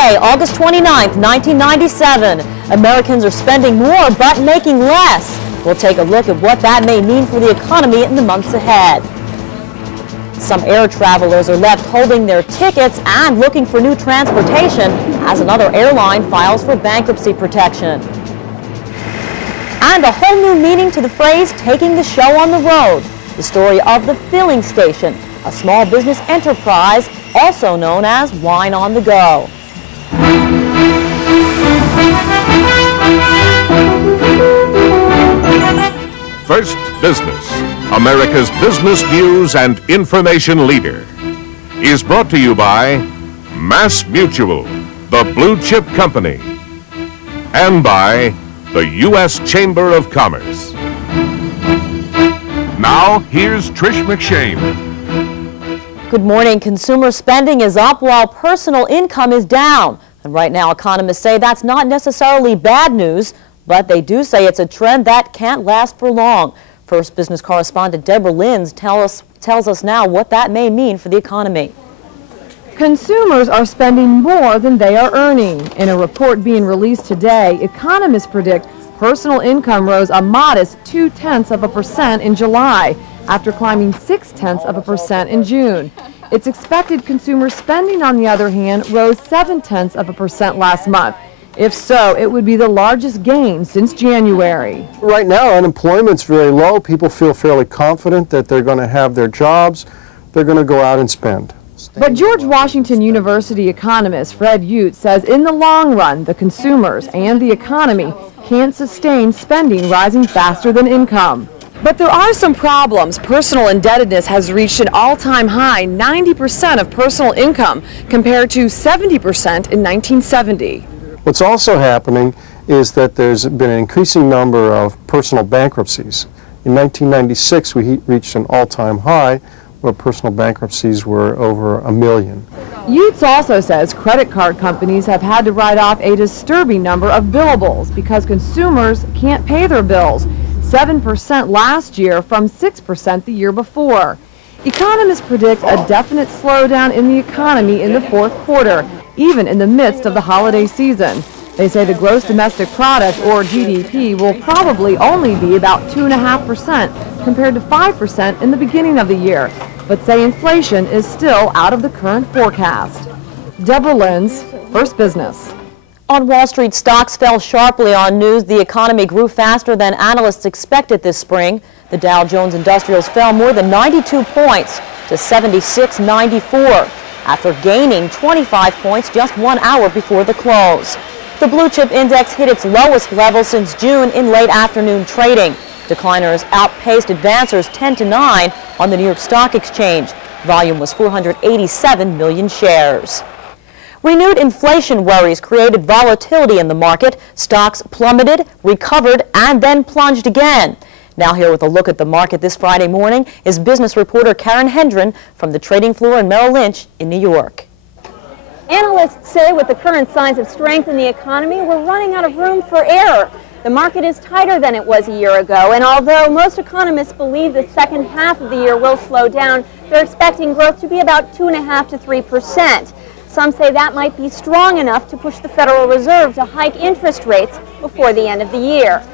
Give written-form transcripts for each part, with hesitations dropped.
Monday, August 29th, 1997. Americans are spending more but making less. We'll take a look at what that may mean for the economy in the months ahead. Some air travelers are left holding their tickets and looking for new transportation as another airline files for bankruptcy protection. And a whole new meaning to the phrase taking the show on the road. The story of the filling station, a small business enterprise also known as wine on the go. First Business, America's business news and information leader, is brought to you by Mass Mutual, the blue chip company, and by the U.S. Chamber of Commerce. Now, here's Trish McShane. Good morning. Consumer spending is up while personal income is down. And right now, economists say that's not necessarily bad news, but they do say it's a trend that can't last for long. First Business correspondent Deborah Linz tells us now what that may mean for the economy. Consumers are spending more than they are earning. In a report being released today, economists predict personal income rose a modest 0.2% in July, after climbing 0.6% in June. It's expected consumer spending, on the other hand, rose 0.7% last month. If so, it would be the largest gain since January. Right now, unemployment's very low. People feel fairly confident that they're going to have their jobs. They're going to go out and spend. But George Washington University economist Fred Ute says in the long run, the consumers and the economy can't sustain spending rising faster than income. But there are some problems. Personal indebtedness has reached an all-time high, 90% of personal income, compared to 70% in 1970. What's also happening is that there's been an increasing number of personal bankruptcies. In 1996, we reached an all-time high where personal bankruptcies were over 1 million. Utes also says credit card companies have had to write off a disturbing number of billables because consumers can't pay their bills. 7% last year from 6% the year before. Economists predict a definite slowdown in the economy in the fourth quarter, even in the midst of the holiday season. They say the gross domestic product, or GDP, will probably only be about 2.5% compared to 5% in the beginning of the year, but say inflation is still out of the current forecast. Deborah Linz, First Business. On Wall Street, stocks fell sharply on news the economy grew faster than analysts expected this spring. The Dow Jones Industrials fell more than 92 points to 76.94 after gaining 25 points just 1 hour before the close. The blue chip index hit its lowest level since June in late afternoon trading. Decliners outpaced advancers 10-9 on the New York Stock Exchange. Volume was 487 million shares. Renewed inflation worries created volatility in the market. Stocks plummeted, recovered, and then plunged again. Now here with a look at the market this Friday morning is business reporter Karen Hendren from the trading floor in Merrill Lynch in New York. Analysts say with the current signs of strength in the economy, we're running out of room for error. The market is tighter than it was a year ago, and although most economists believe the second half of the year will slow down, they're expecting growth to be about 2.5% to 3%. Some say that might be strong enough to push the Federal Reserve to hike interest rates before the end of the year.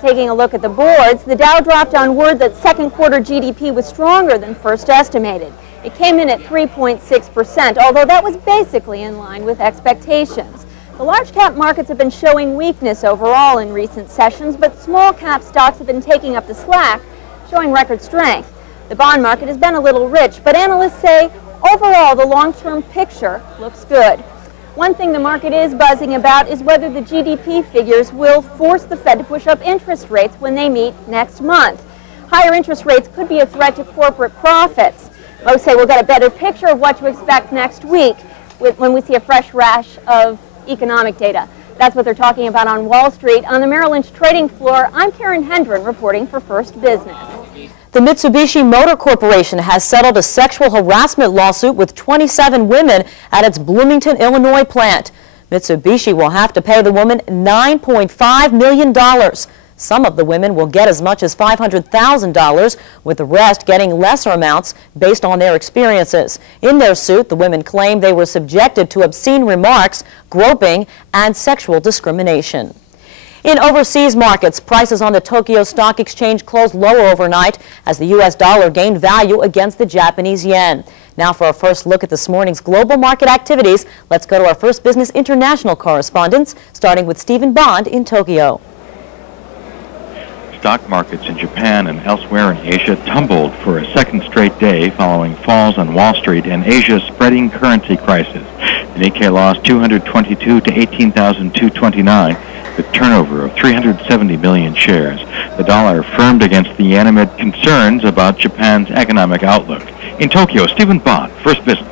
Taking a look at the boards, the Dow dropped on word that second quarter GDP was stronger than first estimated. It came in at 3.6%, although that was basically in line with expectations. The large cap markets have been showing weakness overall in recent sessions, but small cap stocks have been taking up the slack, showing record strength. The bond market has been a little rich, but analysts say overall, the long-term picture looks good. One thing the market is buzzing about is whether the GDP figures will force the Fed to push up interest rates when they meet next month. Higher interest rates could be a threat to corporate profits. Most say we'll get a better picture of what to expect next week when we see a fresh rash of economic data. That's what they're talking about on Wall Street. On the Merrill Lynch trading floor, I'm Karen Hendren reporting for First Business. The Mitsubishi Motor Corporation has settled a sexual harassment lawsuit with 27 women at its Bloomington, Illinois plant. Mitsubishi will have to pay the woman $9.5 million. Some of the women will get as much as $500,000, with the rest getting lesser amounts based on their experiences. In their suit, the women claim they were subjected to obscene remarks, groping, and sexual discrimination. In overseas markets, prices on the Tokyo Stock Exchange closed lower overnight as the U.S. dollar gained value against the Japanese yen. Now for our first look at this morning's global market activities, let's go to our First Business International correspondents, starting with Stephen Bond in Tokyo. Stock markets in Japan and elsewhere in Asia tumbled for a second straight day following falls on Wall Street and Asia's spreading currency crisis. The Nikkei lost 222 to 18,229. with turnover of 370 million shares. The dollar firmed against the yen amid concerns about Japan's economic outlook. In Tokyo, Stephen Bond, First Business.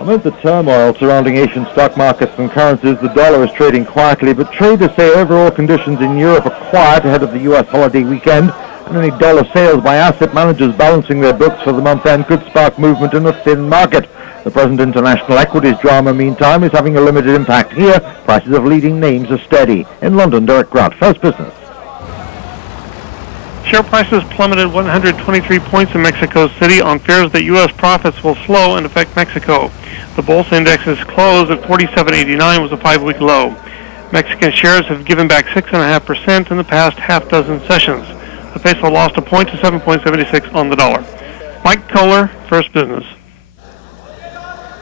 Amid the turmoil surrounding Asian stock markets and currencies, the dollar is trading quietly, but traders say overall conditions in Europe are quiet ahead of the U.S. holiday weekend, and any dollar sales by asset managers balancing their books for the month-end could spark movement in a thin market. The present international equities drama, meantime, is having a limited impact here. Prices of leading names are steady. In London, Derek Grant, First Business. Share prices plummeted 123 points in Mexico City on fears that U.S. profits will slow and affect Mexico. The Bolsa Index's close at 47.89 was a 5-week low. Mexican shares have given back 6.5% in the past half dozen sessions. The peso lost a point to 7.76 on the dollar. Mike Kohler, First Business.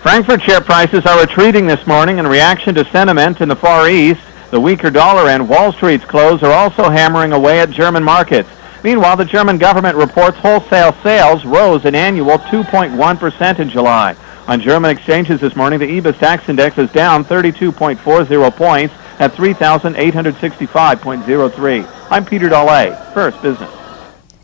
Frankfurt share prices are retreating this morning in reaction to sentiment in the Far East. The weaker dollar and Wall Street's close are also hammering away at German markets. Meanwhile, the German government reports wholesale sales rose an annual 2.1% in July. On German exchanges this morning, the EBIS DAX index is down 32.40 points at 3,865.03. I'm Peter Dallé, First Business.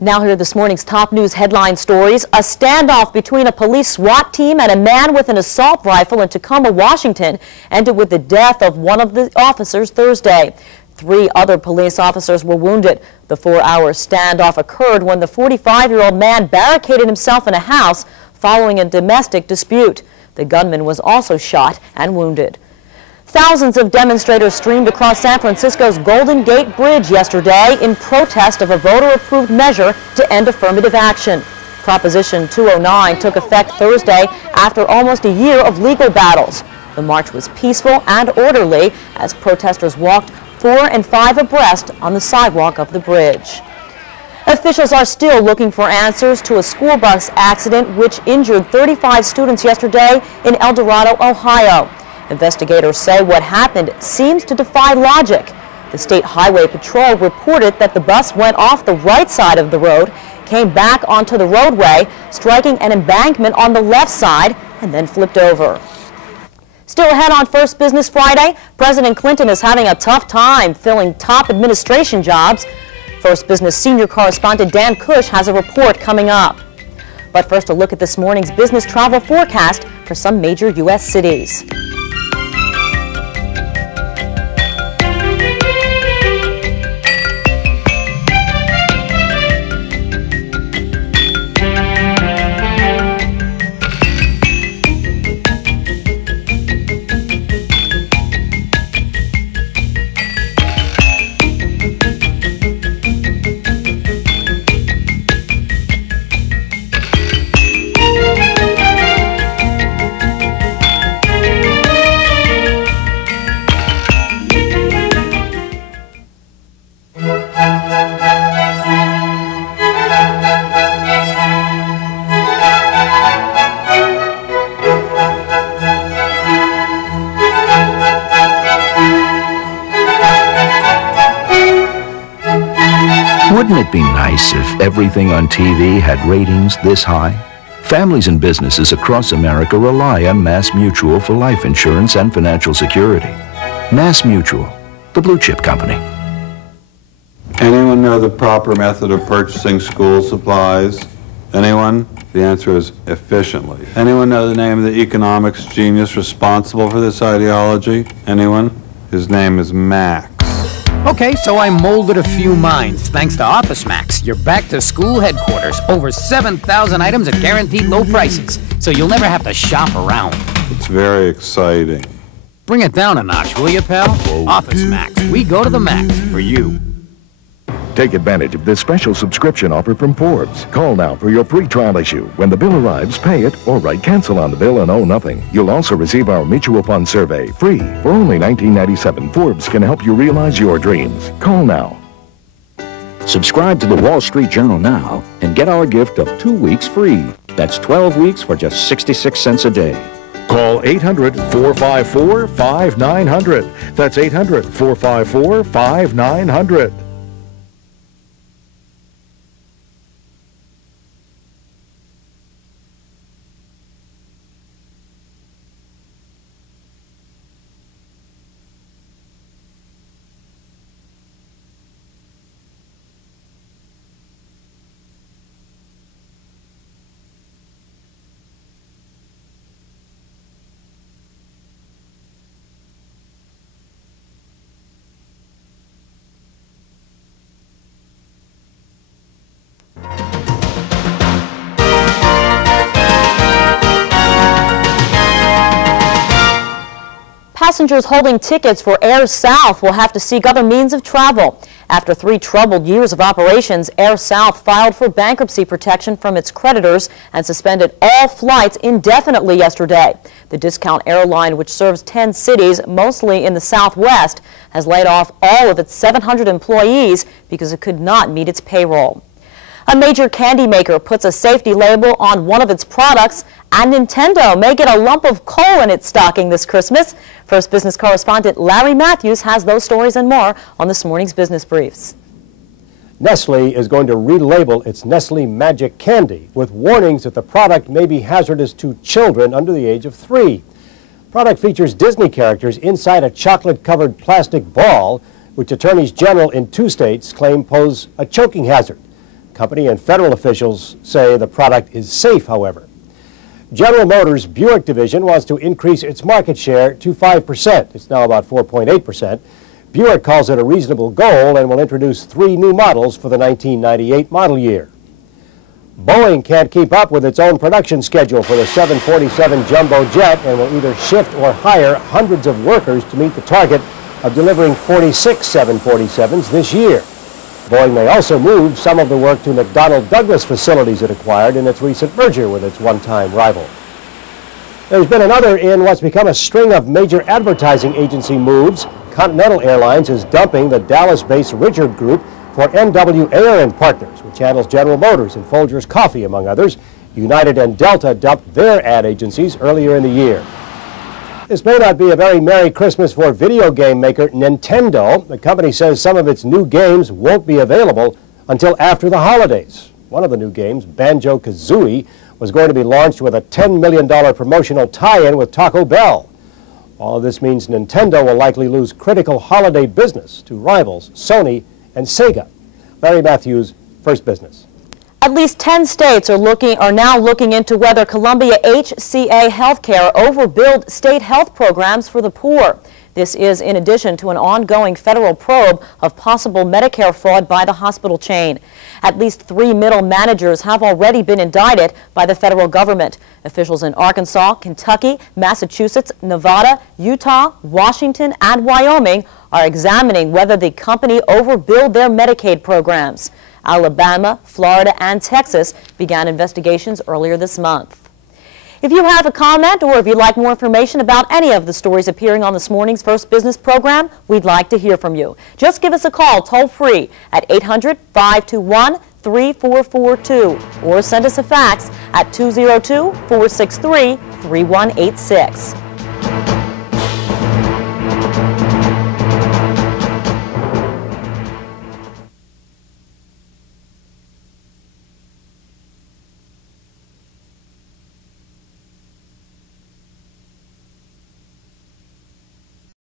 Now here are this morning's top news headline stories. A standoff between a police SWAT team and a man with an assault rifle in Tacoma, Washington ended with the death of one of the officers Thursday. 3 other police officers were wounded. The 4-hour standoff occurred when the 45-year-old man barricaded himself in a house following a domestic dispute. The gunman was also shot and wounded. Thousands of demonstrators streamed across San Francisco's Golden Gate Bridge yesterday in protest of a voter-approved measure to end affirmative action. Proposition 209 took effect Thursday after almost a year of legal battles. The march was peaceful and orderly as protesters walked 4 and 5 abreast on the sidewalk of the bridge. Officials are still looking for answers to a school bus accident which injured 35 students yesterday in El Dorado, Ohio. Investigators say what happened seems to defy logic. The State Highway Patrol reported that the bus went off the right side of the road, came back onto the roadway, striking an embankment on the left side, and then flipped over. Still ahead on First Business Friday, President Clinton is having a tough time filling top administration jobs. First Business senior correspondent Dan Cush has a report coming up. But first, a look at this morning's business travel forecast for some major U.S. cities. Wouldn't it be nice if everything on TV had ratings this high? Families and businesses across America rely on Mass Mutual for life insurance and financial security. Mass Mutual, the blue chip company. Anyone know the proper method of purchasing school supplies? Anyone? The answer is efficiently. Anyone know the name of the economics genius responsible for this ideology? Anyone? His name is Max. Okay, so I molded a few minds thanks to Office Max, your back-to-school headquarters. Over 7,000 items at guaranteed low prices, so you'll never have to shop around. It's very exciting. Bring it down a notch, will you, pal? Office Max. We go to the max for you. Take advantage of this special subscription offer from Forbes. Call now for your free trial issue. When the bill arrives, pay it or write cancel on the bill and owe nothing. You'll also receive our mutual fund survey free for only $19.97. Forbes can help you realize your dreams. Call now. Subscribe to the Wall Street Journal now and get our gift of 2 weeks free. That's 12 weeks for just 66 cents a day. Call 800-454-5900. That's 800-454-5900. Passengers holding tickets for Air South will have to seek other means of travel. After 3 troubled years of operations, Air South filed for bankruptcy protection from its creditors and suspended all flights indefinitely yesterday. The discount airline, which serves 10 cities, mostly in the Southwest, has laid off all of its 700 employees because it could not meet its payroll. A major candy maker puts a safety label on one of its products, and Nintendo may get a lump of coal in its stocking this Christmas. First Business correspondent Larry Matthews has those stories and more on this morning's Business Briefs. Nestle is going to relabel its Nestle Magic Candy with warnings that the product may be hazardous to children under the age of 3. The product features Disney characters inside a chocolate-covered plastic ball, which attorneys general in 2 states claim pose a choking hazard. Company and federal officials say the product is safe, however. General Motors' Buick division wants to increase its market share to 5%. It's now about 4.8%. Buick calls it a reasonable goal and will introduce 3 new models for the 1998 model year. Boeing can't keep up with its own production schedule for the 747 jumbo jet and will either shift or hire hundreds of workers to meet the target of delivering 46 747s this year. Boeing may also move some of the work to McDonnell Douglas facilities it acquired in its recent merger with its one-time rival. There's been another in what's become a string of major advertising agency moves. Continental Airlines is dumping the Dallas-based Richard Group for NW Air & Partners, which handles General Motors and Folgers Coffee, among others. United and Delta dumped their ad agencies earlier in the year. This may not be a very Merry Christmas for video game maker Nintendo. The company says some of its new games won't be available until after the holidays. One of the new games, Banjo-Kazooie, was going to be launched with a $10 million promotional tie-in with Taco Bell. All of this means Nintendo will likely lose critical holiday business to rivals Sony and Sega. Larry Matthews, First Business. At least 10 states are now looking into whether Columbia HCA Healthcare overbilled state health programs for the poor. This is in addition to an ongoing federal probe of possible Medicare fraud by the hospital chain. At least 3 middle managers have already been indicted by the federal government. Officials in Arkansas, Kentucky, Massachusetts, Nevada, Utah, Washington, and Wyoming are examining whether the company overbilled their Medicaid programs. Alabama, Florida, and Texas began investigations earlier this month. If you have a comment or if you'd like more information about any of the stories appearing on this morning's First Business program, we'd like to hear from you. Just give us a call toll-free at 800-521-3442 or send us a fax at 202-463-3186.